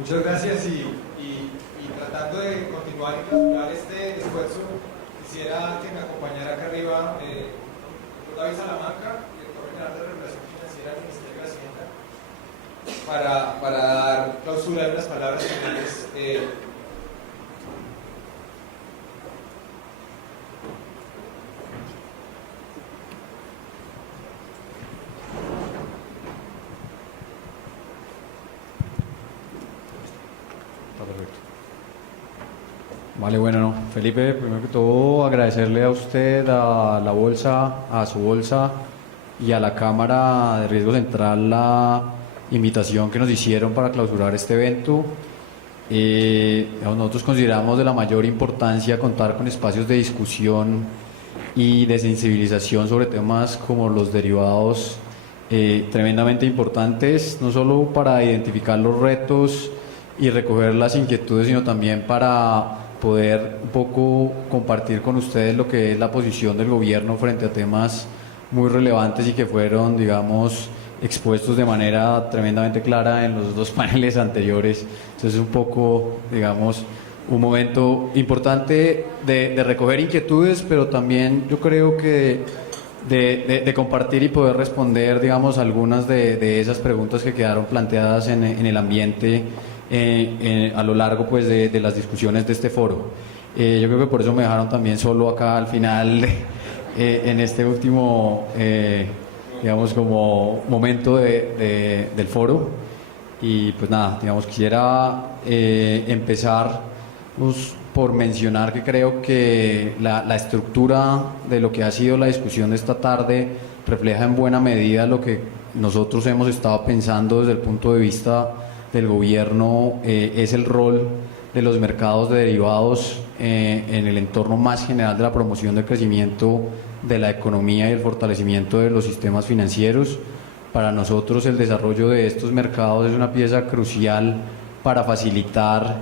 Muchas gracias y tratando de continuar y clausurar este esfuerzo, quisiera que me acompañara acá arriba el doctor David Salamanca, director general de Regulación Financiera del Ministerio de Hacienda, para dar clausura de unas palabras finales. Vale, bueno, no. Felipe, primero que todo agradecerle a usted, a la bolsa, a su bolsa y a la Cámara de Riesgo Central la invitación que nos hicieron para clausurar este evento. Nosotros consideramos de la mayor importancia contar con espacios de discusión y de sensibilización sobre temas como los derivados, tremendamente importantes, no solo para identificar los retos y recoger las inquietudes, sino también para poder un poco compartir con ustedes lo que es la posición del gobierno frente a temas muy relevantes y que fueron, digamos, expuestos de manera tremendamente clara en los dos paneles anteriores. Entonces, un poco, digamos, un momento importante de recoger inquietudes, pero también yo creo que de compartir y poder responder, digamos, algunas de esas preguntas que quedaron planteadas en el ambiente a lo largo pues de las discusiones de este foro. Yo creo que por eso me dejaron también solo acá al final en este último digamos como momento del foro. Y pues nada, digamos, quisiera empezar pues, por mencionar que creo que la estructura de lo que ha sido la discusión de esta tarde refleja en buena medida lo que nosotros hemos estado pensando desde el punto de vista del gobierno, es el rol de los mercados de derivados en el entorno más general de la promoción del crecimiento de la economía y el fortalecimiento de los sistemas financieros. Para nosotros el desarrollo de estos mercados es una pieza crucial para facilitar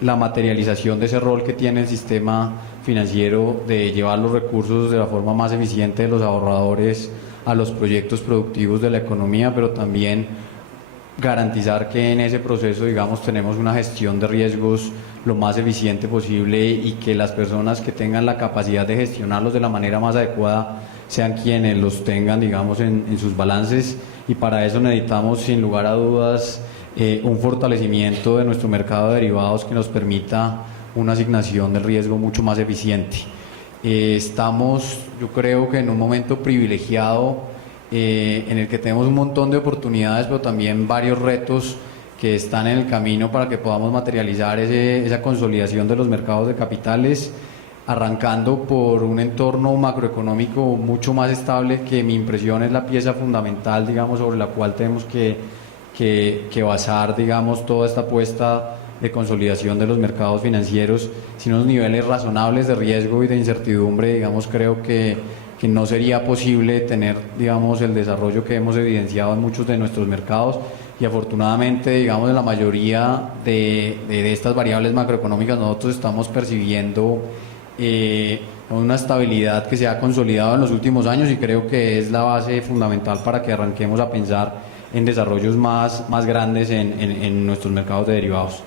la materialización de ese rol que tiene el sistema financiero de llevar los recursos de la forma más eficiente de los ahorradores a los proyectos productivos de la economía, pero también garantizar que en ese proceso, digamos, tenemos una gestión de riesgos lo más eficiente posible y que las personas que tengan la capacidad de gestionarlos de la manera más adecuada sean quienes los tengan, digamos, en sus balances. Y para eso necesitamos, sin lugar a dudas, un fortalecimiento de nuestro mercado de derivados que nos permita una asignación del riesgo mucho más eficiente. Estamos, yo creo que en un momento privilegiado en el que tenemos un montón de oportunidades, pero también varios retos que están en el camino para que podamos materializar esa consolidación de los mercados de capitales, arrancando por un entorno macroeconómico mucho más estable, que mi impresión es la pieza fundamental, digamos, sobre la cual tenemos que basar, digamos, toda esta apuesta de consolidación de los mercados financieros. Sin unos niveles razonables de riesgo y de incertidumbre, digamos, creo que no sería posible tener, digamos, el desarrollo que hemos evidenciado en muchos de nuestros mercados. Y afortunadamente, digamos, en la mayoría de estas variables macroeconómicas nosotros estamos percibiendo una estabilidad que se ha consolidado en los últimos años, y creo que es la base fundamental para que arranquemos a pensar en desarrollos más grandes en nuestros mercados de derivados.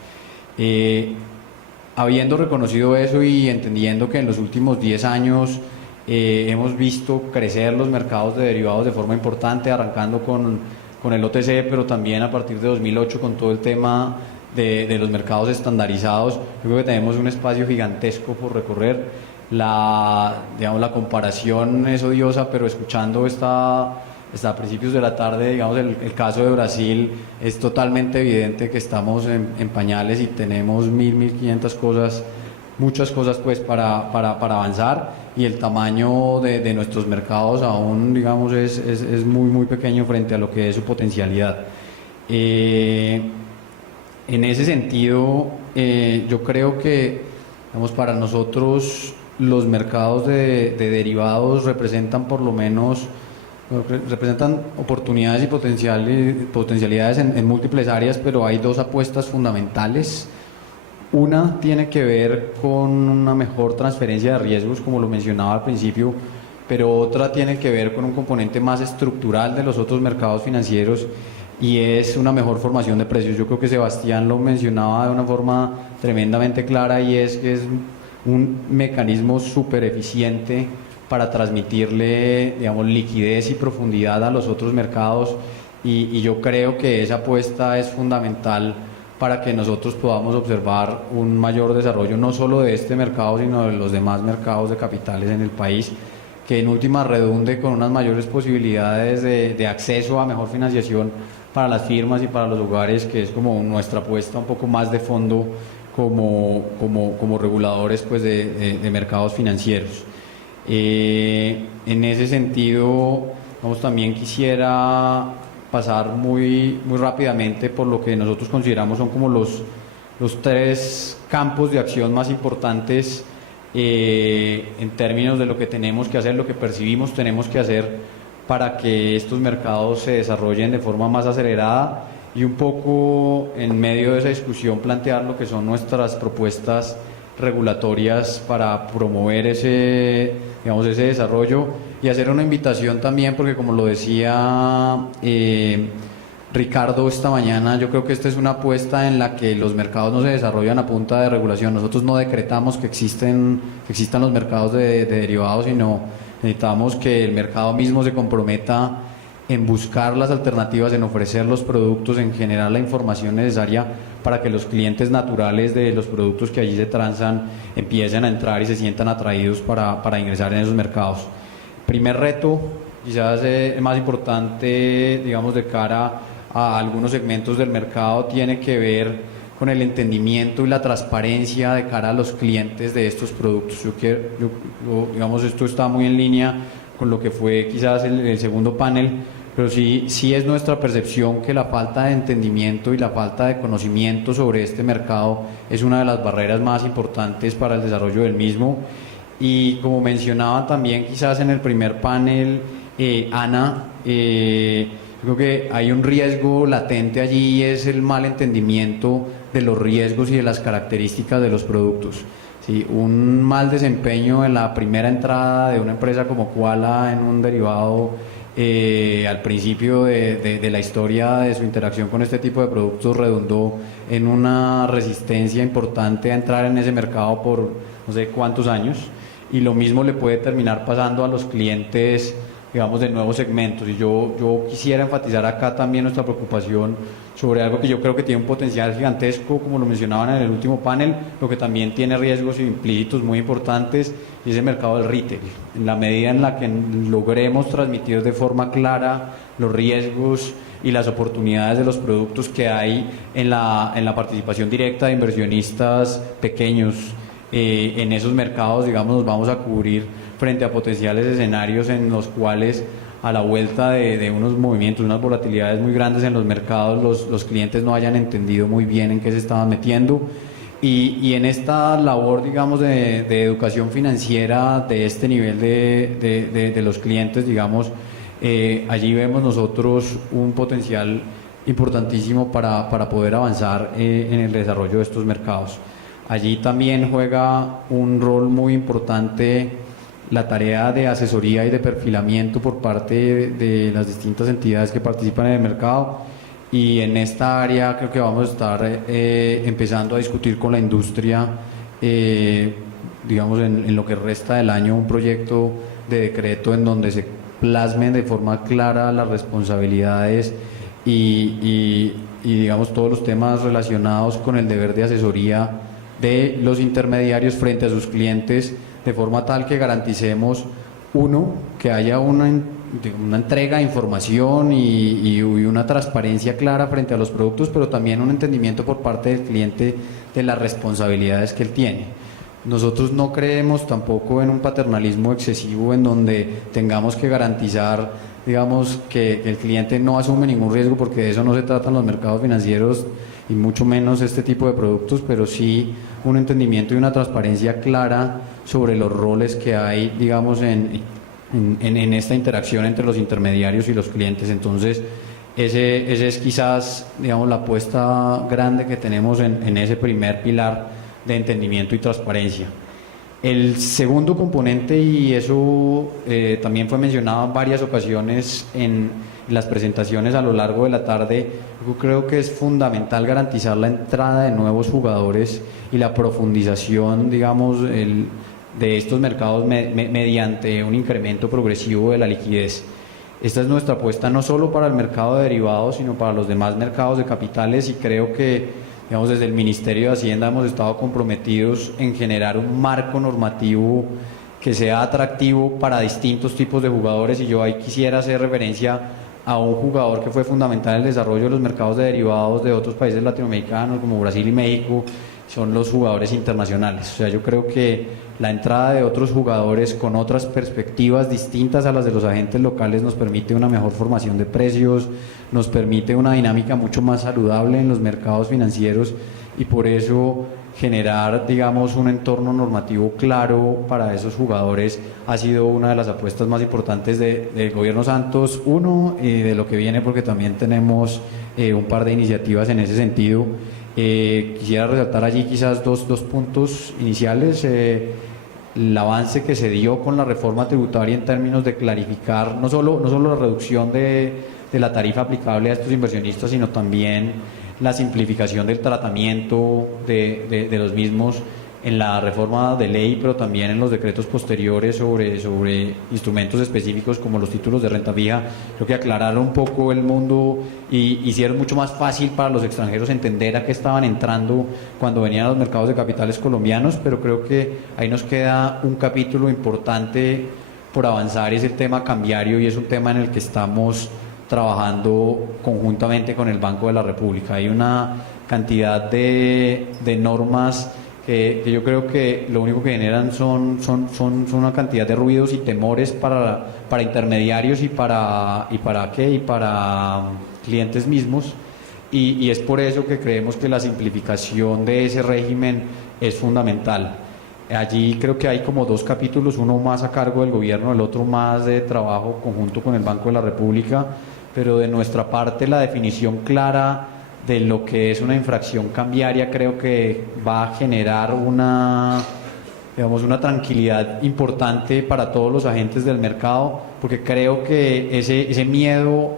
Habiendo reconocido eso y entendiendo que en los últimos 10 años hemos visto crecer los mercados de derivados de forma importante, arrancando con el OTC, pero también a partir de 2008 con todo el tema de los mercados estandarizados. Yo creo que tenemos un espacio gigantesco por recorrer. Digamos, la comparación es odiosa, pero escuchando hasta a principios de la tarde, digamos, el caso de Brasil, es totalmente evidente que estamos en pañales y tenemos 1.500 cosas, muchas cosas pues para avanzar, y el tamaño de nuestros mercados aún, digamos, es muy pequeño frente a lo que es su potencialidad. En ese sentido, yo creo que, digamos, para nosotros los mercados de derivados representan oportunidades y potencialidades en múltiples áreas, pero hay dos apuestas fundamentales. Una tiene que ver con una mejor transferencia de riesgos, como lo mencionaba al principio, pero otra tiene que ver con un componente más estructural de los otros mercados financieros, y es una mejor formación de precios. Yo creo que Sebastián lo mencionaba de una forma tremendamente clara, y es que es un mecanismo súper eficiente para transmitirle, digamos, liquidez y profundidad a los otros mercados, y yo creo que esa apuesta es fundamental para que nosotros podamos observar un mayor desarrollo no solo de este mercado, sino de los demás mercados de capitales en el país, que en última redunde con unas mayores posibilidades de acceso a mejor financiación para las firmas y para los hogares, que es como nuestra apuesta un poco más de fondo como reguladores, pues, de mercados financieros. En ese sentido, vamos, también quisiera pasar muy rápidamente por lo que nosotros consideramos son como los tres campos de acción más importantes en términos de lo que tenemos que hacer, lo que percibimos tenemos que hacer para que estos mercados se desarrollen de forma más acelerada, y un poco en medio de esa discusión plantear lo que son nuestras propuestas regulatorias para promover ese desarrollo, y hacer una invitación también, porque como lo decía Ricardo esta mañana, yo creo que esta es una apuesta en la que los mercados no se desarrollan a punta de regulación. Nosotros no decretamos que existan los mercados de derivados, sino necesitamos que el mercado mismo se comprometa en buscar las alternativas, en ofrecer los productos, en generar la información necesaria para que los clientes naturales de los productos que allí se transan empiecen a entrar y se sientan atraídos para ingresar en esos mercados. Primer reto, quizás el más importante, digamos, de cara a algunos segmentos del mercado, tiene que ver con el entendimiento y la transparencia de cara a los clientes de estos productos. Digamos, esto está muy en línea con lo que fue quizás el segundo panel, pero sí es nuestra percepción que la falta de entendimiento y la falta de conocimiento sobre este mercado es una de las barreras más importantes para el desarrollo del mismo. Y como mencionaba también quizás en el primer panel Ana, creo que hay un riesgo latente allí, y es el mal entendimiento de los riesgos y de las características de los productos. Sí, un mal desempeño en la primera entrada de una empresa como Quala en un derivado al principio de la historia de su interacción con este tipo de productos redundó en una resistencia importante a entrar en ese mercado por no sé cuántos años, y lo mismo le puede terminar pasando a los clientes, digamos, de nuevos segmentos. Y yo quisiera enfatizar acá también nuestra preocupación sobre algo que yo creo que tiene un potencial gigantesco, como lo mencionaban en el último panel, lo que también tiene riesgos implícitos muy importantes, y es el mercado del retail. En la medida en la que logremos transmitir de forma clara los riesgos y las oportunidades de los productos que hay en la participación directa de inversionistas pequeños en esos mercados, digamos, nos vamos a cubrir frente a potenciales escenarios en los cuales, a la vuelta de unos movimientos, unas volatilidades muy grandes en los mercados, los clientes no hayan entendido muy bien en qué se estaban metiendo. Y en esta labor, digamos, de educación financiera de este nivel de los clientes, digamos, allí vemos nosotros un potencial importantísimo para poder avanzar en el desarrollo de estos mercados. Allí también juega un rol muy importante la tarea de asesoría y de perfilamiento por parte de las distintas entidades que participan en el mercado, y en esta área creo que vamos a estar empezando a discutir con la industria, digamos, en lo que resta del año, un proyecto de decreto en donde se plasmen de forma clara las responsabilidades y digamos todos los temas relacionados con el deber de asesoría de los intermediarios frente a sus clientes, de forma tal que garanticemos, uno, que haya una entrega de información y una transparencia clara frente a los productos, pero también un entendimiento por parte del cliente de las responsabilidades que él tiene. Nosotros no creemos tampoco en un paternalismo excesivo en donde tengamos que garantizar, digamos, que el cliente no asume ningún riesgo, porque de eso no se tratan los mercados financieros y mucho menos este tipo de productos, pero sí un entendimiento y una transparencia clara sobre los roles que hay, digamos, en esta interacción entre los intermediarios y los clientes. Entonces, ese es quizás, digamos, la apuesta grande que tenemos en ese primer pilar de entendimiento y transparencia. El segundo componente, y eso también fue mencionado en varias ocasiones en las presentaciones a lo largo de la tarde, yo creo que es fundamental garantizar la entrada de nuevos jugadores y la profundización, digamos, de estos mercados mediante un incremento progresivo de la liquidez. Esta es nuestra apuesta no solo para el mercado de derivados, sino para los demás mercados de capitales, y creo que, digamos, desde el Ministerio de Hacienda hemos estado comprometidos en generar un marco normativo que sea atractivo para distintos tipos de jugadores, y yo ahí quisiera hacer referencia a un jugador que fue fundamental en el desarrollo de los mercados de derivados de otros países latinoamericanos como Brasil y México, son los jugadores internacionales. O sea, yo creo que la entrada de otros jugadores con otras perspectivas distintas a las de los agentes locales nos permite una mejor formación de precios, nos permite una dinámica mucho más saludable en los mercados financieros, y por eso generar, digamos, un entorno normativo claro para esos jugadores ha sido una de las apuestas más importantes del gobierno Santos 1 y de lo que viene, porque también tenemos un par de iniciativas en ese sentido. Quisiera resaltar allí quizás dos puntos iniciales. El avance que se dio con la reforma tributaria en términos de clarificar no solo la reducción de la tarifa aplicable a estos inversionistas, sino también la simplificación del tratamiento de los mismos en la reforma de ley, pero también en los decretos posteriores sobre instrumentos específicos como los títulos de renta fija. Creo que aclararon un poco el mundo y hicieron mucho más fácil para los extranjeros entender a qué estaban entrando cuando venían a los mercados de capitales colombianos, pero creo que ahí nos queda un capítulo importante por avanzar, es el tema cambiario, y es un tema en el que estamos trabajando conjuntamente con el Banco de la República. Hay una cantidad de normas que yo creo que lo único que generan son una cantidad de ruidos y temores para intermediarios y para clientes mismos, y es por eso que creemos que la simplificación de ese régimen es fundamental. Allí creo que hay como dos capítulos, uno más a cargo del gobierno, el otro más de trabajo conjunto con el Banco de la República, pero de nuestra parte la definición clara de lo que es una infracción cambiaria creo que va a generar una tranquilidad importante para todos los agentes del mercado, porque creo que ese miedo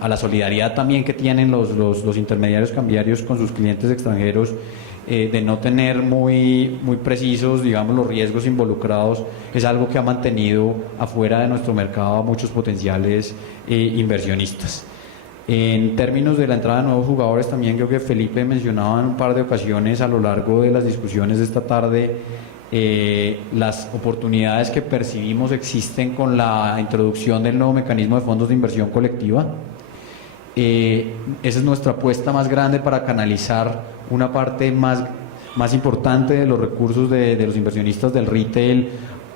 a la solidaridad también que tienen los intermediarios cambiarios con sus clientes extranjeros, de no tener muy precisos, digamos, los riesgos involucrados, es algo que ha mantenido afuera de nuestro mercado a muchos potenciales inversionistas. En términos de la entrada de nuevos jugadores, también creo que Felipe mencionaba en un par de ocasiones a lo largo de las discusiones de esta tarde las oportunidades que percibimos existen con la introducción del nuevo mecanismo de fondos de inversión colectiva. Esa es nuestra apuesta más grande para canalizar una parte más importante de los recursos de los inversionistas del retail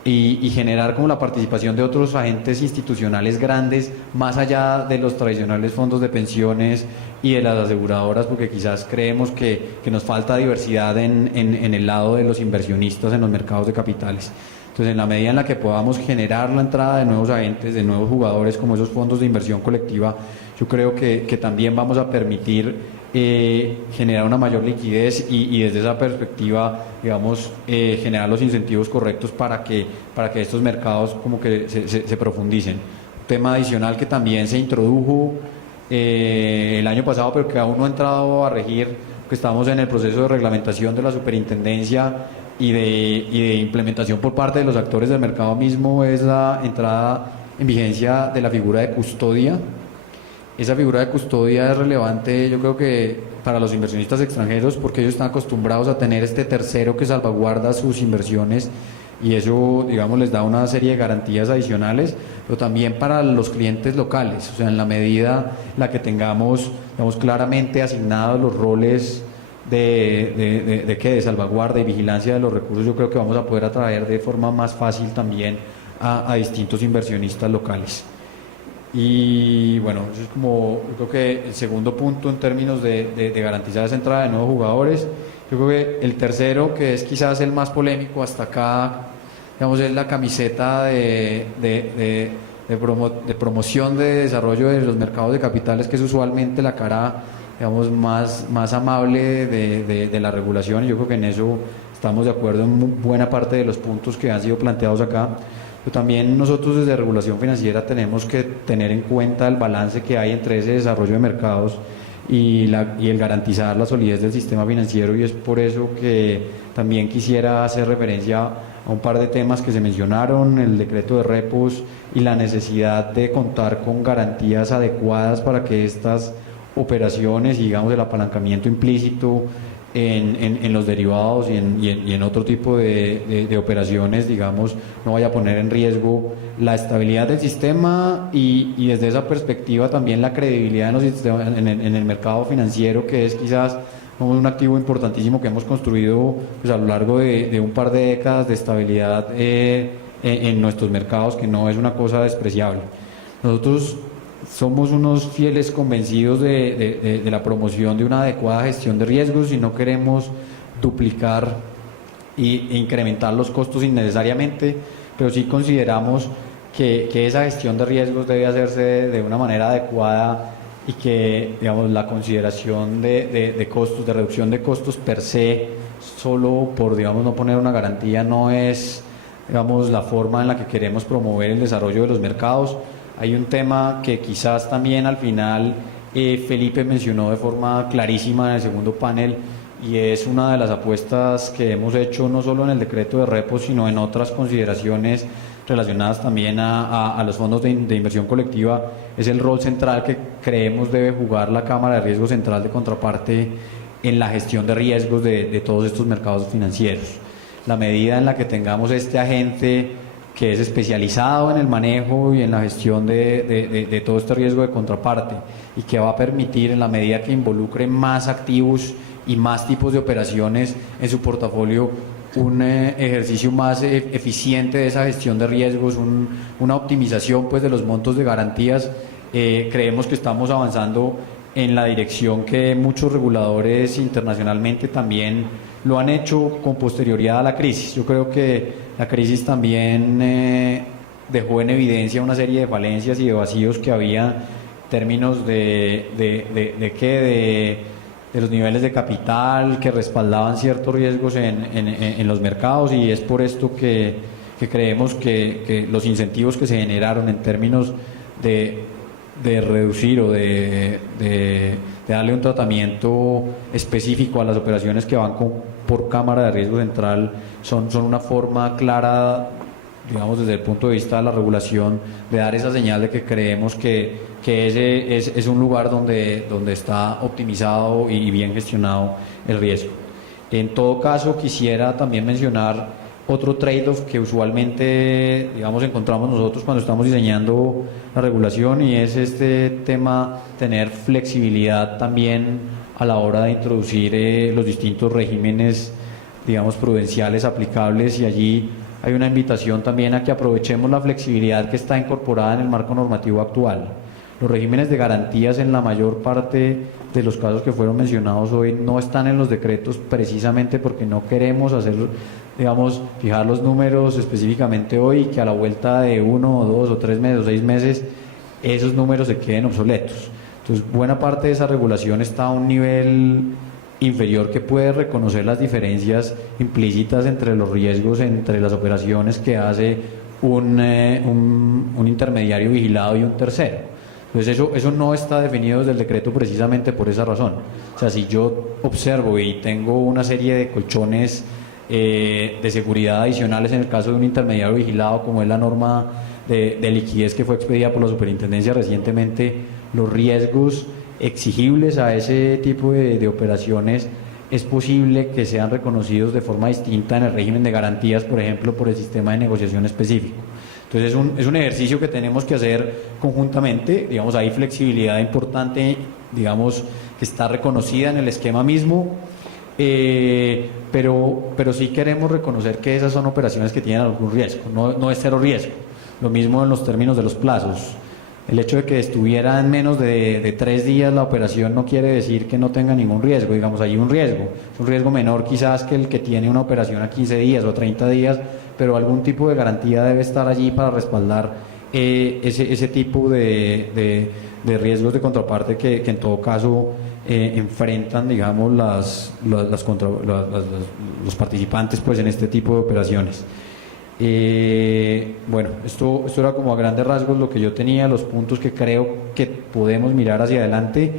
y generar como la participación de otros agentes institucionales grandes más allá de los tradicionales fondos de pensiones y de las aseguradoras, porque quizás creemos que nos falta diversidad en el lado de los inversionistas en los mercados de capitales. Entonces, en la medida en la que podamos generar la entrada de nuevos agentes, de nuevos jugadores como esos fondos de inversión colectiva, yo creo que también vamos a permitir generar una mayor liquidez y desde esa perspectiva, digamos, generar los incentivos correctos para que estos mercados como que se profundicen. Un tema adicional que también se introdujo el año pasado, pero que aún no ha entrado a regir, que estamos en el proceso de reglamentación de la superintendencia y de implementación por parte de los actores del mercado mismo, es la entrada en vigencia de la figura de custodia. Esa figura de custodia es relevante, yo creo que para los inversionistas extranjeros, porque ellos están acostumbrados a tener este tercero que salvaguarda sus inversiones, y eso, digamos, les da una serie de garantías adicionales, pero también para los clientes locales. O sea, en la medida en la que tengamos, digamos, claramente asignados los roles de salvaguarda y vigilancia de los recursos, yo creo que vamos a poder atraer de forma más fácil también a distintos inversionistas locales. Y bueno, eso es como, yo creo que el segundo punto en términos de garantizar esa entrada de nuevos jugadores. Yo creo que el tercero, que es quizás el más polémico hasta acá, digamos, es la camiseta de promoción de desarrollo de los mercados de capitales, que es usualmente la cara, digamos, más amable de la regulación, y yo creo que en eso estamos de acuerdo en buena parte de los puntos que han sido planteados acá. pero también nosotros desde regulación financiera tenemos que tener en cuenta el balance que hay entre ese desarrollo de mercados y el garantizar la solidez del sistema financiero, y es por eso que también quisiera hacer referencia a un par de temas que se mencionaron, el decreto de repos y la necesidad de contar con garantías adecuadas para que estas operaciones y digamos el apalancamiento implícito en los derivados y en otro tipo de operaciones, digamos, no vaya a poner en riesgo la estabilidad del sistema y desde esa perspectiva también la credibilidad en el mercado financiero, que es quizás un activo importantísimo que hemos construido pues, a lo largo de un par de décadas de estabilidad en nuestros mercados, que no es una cosa despreciable. Nosotros somos unos fieles convencidos de la promoción de una adecuada gestión de riesgos y no queremos duplicar e incrementar los costos innecesariamente, pero sí consideramos que esa gestión de riesgos debe hacerse de una manera adecuada y que digamos, la consideración de costos, de reducción de costos per se, solo por digamos, no poner una garantía, no es digamos, la forma en la que queremos promover el desarrollo de los mercados. Hay un tema que quizás también al final Felipe mencionó de forma clarísima en el segundo panel, y es una de las apuestas que hemos hecho no solo en el decreto de repos, sino en otras consideraciones relacionadas también a los fondos de inversión colectiva, es el rol central que creemos debe jugar la Cámara de Riesgo Central de Contraparte en la gestión de riesgos de todos estos mercados financieros. La medida en la que tengamos este agente que es especializado en el manejo y en la gestión de todo este riesgo de contraparte, y que va a permitir, en la medida que involucre más activos y más tipos de operaciones en su portafolio, un ejercicio más eficiente de esa gestión de riesgos, una optimización pues, de los montos de garantías. Creemos que estamos avanzando en la dirección que muchos reguladores internacionalmente también lo han hecho con posterioridad a la crisis. Yo creo que la crisis también dejó en evidencia una serie de falencias y de vacíos que había en términos de los niveles de capital que respaldaban ciertos riesgos en los mercados, y es por esto que creemos que los incentivos que se generaron en términos de reducir o de darle un tratamiento específico a las operaciones que van por Cámara de Riesgo Central son una forma clara, digamos desde el punto de vista de la regulación, de dar esa señal de que creemos que ese es un lugar donde está optimizado y bien gestionado el riesgo. En todo caso, quisiera también mencionar otro trade-off que usualmente, digamos, encontramos nosotros cuando estamos diseñando la regulación, y es este tema, tener flexibilidad también a la hora de introducir los distintos regímenes, digamos, prudenciales aplicables, y allí hay una invitación también a que aprovechemos la flexibilidad que está incorporada en el marco normativo actual. Los regímenes de garantías en la mayor parte de los casos que fueron mencionados hoy no están en los decretos, precisamente porque no queremos hacer, digamos, fijar los números específicamente hoy y que a la vuelta de 1 o 2 o 3 meses o 6 meses esos números se queden obsoletos. Entonces, buena parte de esa regulación está a un nivel inferior que puede reconocer las diferencias implícitas entre los riesgos, entre las operaciones que hace un intermediario vigilado y un tercero. Entonces eso no está definido desde el decreto precisamente por esa razón. O sea, si yo observo y tengo una serie de colchones de seguridad adicionales en el caso de un intermediario vigilado, como es la norma de liquidez que fue expedida por la superintendencia recientemente, los riesgos exigibles a ese tipo de operaciones es posible que sean reconocidos de forma distinta en el régimen de garantías, por ejemplo, por el sistema de negociación específico. Entonces es un ejercicio que tenemos que hacer conjuntamente. Digamos, hay flexibilidad importante, digamos, que está reconocida en el esquema mismo, pero sí queremos reconocer que esas son operaciones que tienen algún riesgo, no es cero riesgo. Lo mismo en los términos de los plazos. El hecho de que estuviera en menos de 3 días la operación no quiere decir que no tenga ningún riesgo. Digamos, hay un riesgo, es un riesgo menor quizás que el que tiene una operación a 15 días o a 30 días, pero algún tipo de garantía debe estar allí para respaldar ese tipo de riesgos de contraparte que en todo caso enfrentan, digamos, los participantes pues, en este tipo de operaciones. Bueno, esto era como a grandes rasgos lo que yo tenía, los puntos que creo que podemos mirar hacia adelante.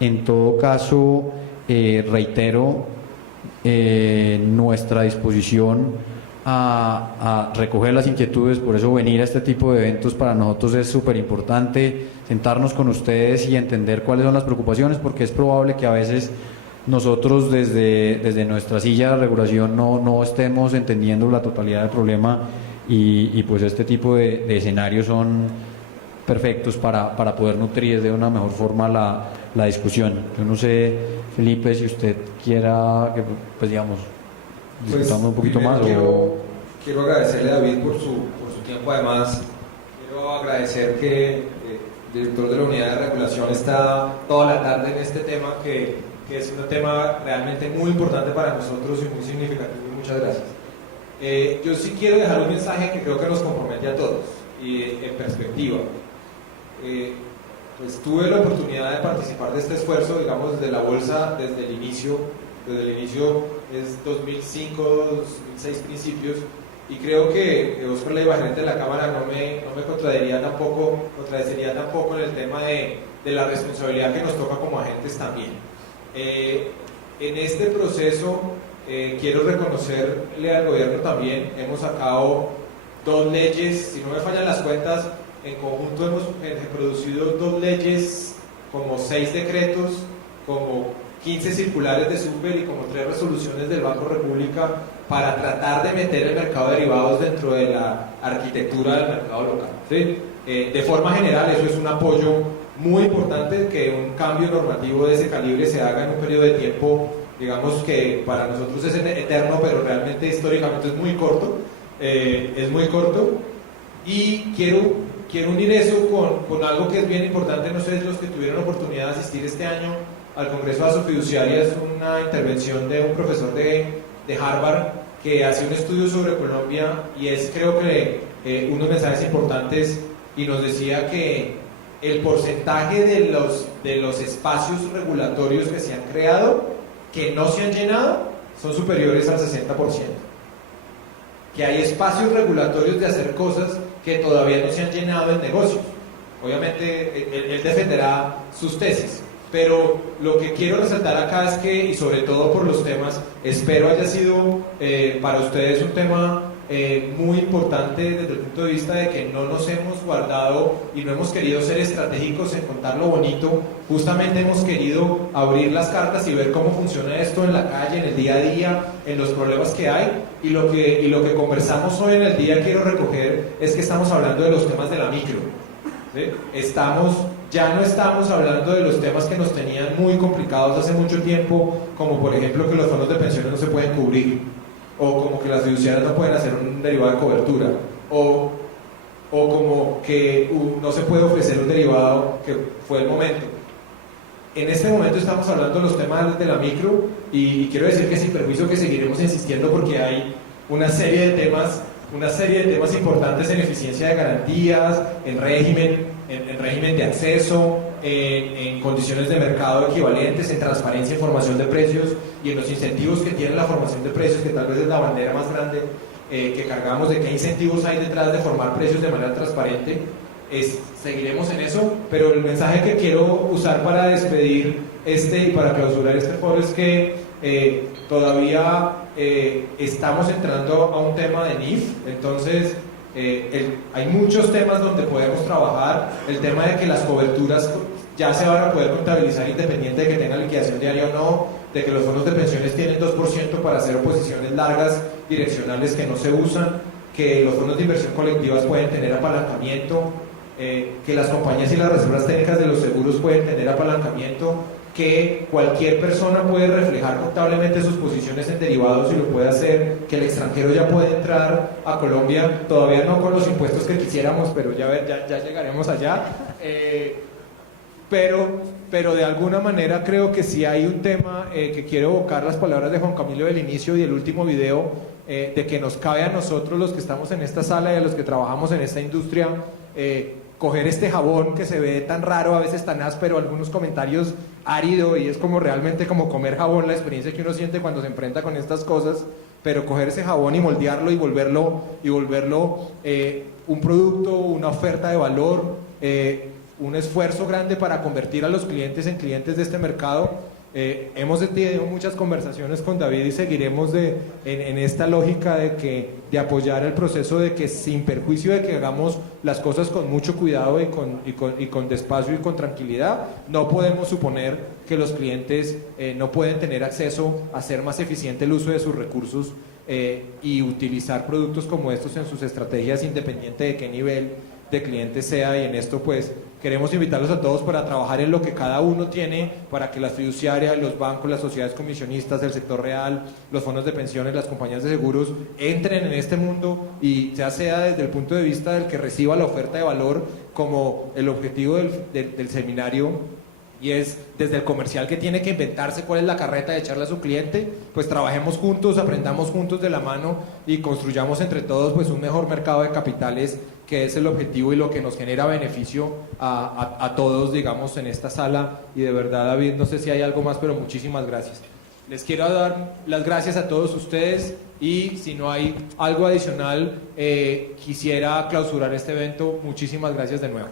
En todo caso, reitero nuestra disposición a recoger las inquietudes, por eso venir a este tipo de eventos para nosotros es súper importante, sentarnos con ustedes y entender cuáles son las preocupaciones, porque es probable que a veces nosotros desde nuestra silla de regulación no estemos entendiendo la totalidad del problema y pues este tipo de escenarios son perfectos para poder nutrir de una mejor forma la discusión. Yo no sé, Felipe, si usted quiera que, pues digamos, discutamos un poquito más. Quiero agradecerle a David por su tiempo. Además, quiero agradecer que el director de la unidad de regulación está toda la tarde en este tema que es un tema realmente muy importante para nosotros y muy significativo. Muchas gracias. Yo sí quiero dejar un mensaje que creo que nos compromete a todos y en perspectiva. Pues tuve la oportunidad de participar de este esfuerzo, digamos, desde la bolsa, desde el inicio es 2005, 2006 principios, y creo que Oscar Leiva, gerente de la Cámara, no me contradeciría tampoco en el tema de la responsabilidad que nos toca como agentes también. En este proceso quiero reconocerle al gobierno también, hemos sacado 2 leyes, si no me fallan las cuentas, en conjunto hemos producido 2 leyes, como 6 decretos, como 15 circulares de Super y como 3 resoluciones del Banco República para tratar de meter el mercado de derivados dentro de la arquitectura del mercado local, ¿sí? De forma general, eso es un apoyo muy importante, que un cambio normativo de ese calibre se haga en un periodo de tiempo, digamos que para nosotros es eterno, pero realmente históricamente es muy corto, y quiero unir eso con algo que es bien importante. No sé, los que tuvieron la oportunidad de asistir este año al Congreso de Asofiduciaria, es una intervención de un profesor de Harvard que hace un estudio sobre Colombia, y es, creo que unos mensajes importantes, y nos decía que el porcentaje de los espacios regulatorios que se han creado, que no se han llenado, son superiores al 60%. Que hay espacios regulatorios de hacer cosas que todavía no se han llenado en negocios. Obviamente él defenderá sus tesis, pero lo que quiero resaltar acá es que, y sobre todo por los temas, espero haya sido para ustedes un tema muy importante desde el punto de vista de que no nos hemos guardado y no hemos querido ser estratégicos en contar lo bonito. Justamente hemos querido abrir las cartas y ver cómo funciona esto en la calle, en el día a día, en los problemas que hay, y lo que conversamos hoy en el día, quiero recoger, es que estamos hablando de los temas de la micro, ¿sí? Ya no estamos hablando de los temas que nos tenían muy complicados hace mucho tiempo, como por ejemplo que los fondos de pensiones no se pueden cubrir, o como que las fiduciarias no pueden hacer un derivado de cobertura, o como que no se puede ofrecer un derivado, que fue el momento. En este momento estamos hablando de los temas de la micro, y quiero decir que sin perjuicio que seguiremos insistiendo, porque hay una serie de temas importantes en eficiencia de garantías, en régimen de acceso, en condiciones de mercado equivalentes, en transparencia y formación de precios, y en los incentivos que tiene la formación de precios, que tal vez es la bandera más grande que cargamos, de qué incentivos hay detrás de formar precios de manera transparente. Seguiremos en eso, pero el mensaje que quiero usar para despedir y para clausurar este foro es que todavía estamos entrando a un tema de NIF, entonces hay muchos temas donde podemos trabajar. El tema de que las coberturas ya se van a poder contabilizar independiente de que tengan liquidación diaria o no, de que los fondos de pensiones tienen 2% para hacer oposiciones largas direccionales que no se usan, que los fondos de inversión colectivas pueden tener apalancamiento, que las compañías y las reservas técnicas de los seguros pueden tener apalancamiento, que cualquier persona puede reflejar contablemente sus posiciones en derivados y lo puede hacer, que el extranjero ya puede entrar a Colombia, todavía no con los impuestos que quisiéramos, pero ya llegaremos allá. Pero de alguna manera creo que sí hay un tema que quiero evocar las palabras de Juan Camilo del inicio y del último video, de que nos cabe a nosotros, los que estamos en esta sala y a los que trabajamos en esta industria, coger este jabón que se ve tan raro, a veces tan áspero, algunos comentarios árido, y es como realmente como comer jabón, la experiencia que uno siente cuando se enfrenta con estas cosas, pero coger ese jabón y moldearlo y volverlo un producto, una oferta de valor, un esfuerzo grande para convertir a los clientes en clientes de este mercado. Hemos tenido muchas conversaciones con David y seguiremos en esta lógica de apoyar el proceso, de que sin perjuicio de que hagamos las cosas con mucho cuidado y con despacio y con tranquilidad, no podemos suponer que los clientes no pueden tener acceso a hacer más eficiente el uso de sus recursos y utilizar productos como estos en sus estrategias, independiente de qué nivel de cliente sea. Y en esto pues queremos invitarlos a todos para trabajar en lo que cada uno tiene, para que las fiduciarias, los bancos, las sociedades comisionistas, el sector real, los fondos de pensiones, las compañías de seguros entren en este mundo, y ya sea desde el punto de vista del que reciba la oferta de valor, como el objetivo del seminario, y es desde el comercial que tiene que inventarse cuál es la carreta de echarle a su cliente. Pues trabajemos juntos, aprendamos juntos de la mano y construyamos entre todos pues un mejor mercado de capitales, que es el objetivo y lo que nos genera beneficio a todos, digamos, en esta sala. Y de verdad, David, no sé si hay algo más, pero muchísimas gracias. Les quiero dar las gracias a todos ustedes, y si no hay algo adicional, quisiera clausurar este evento. Muchísimas gracias de nuevo.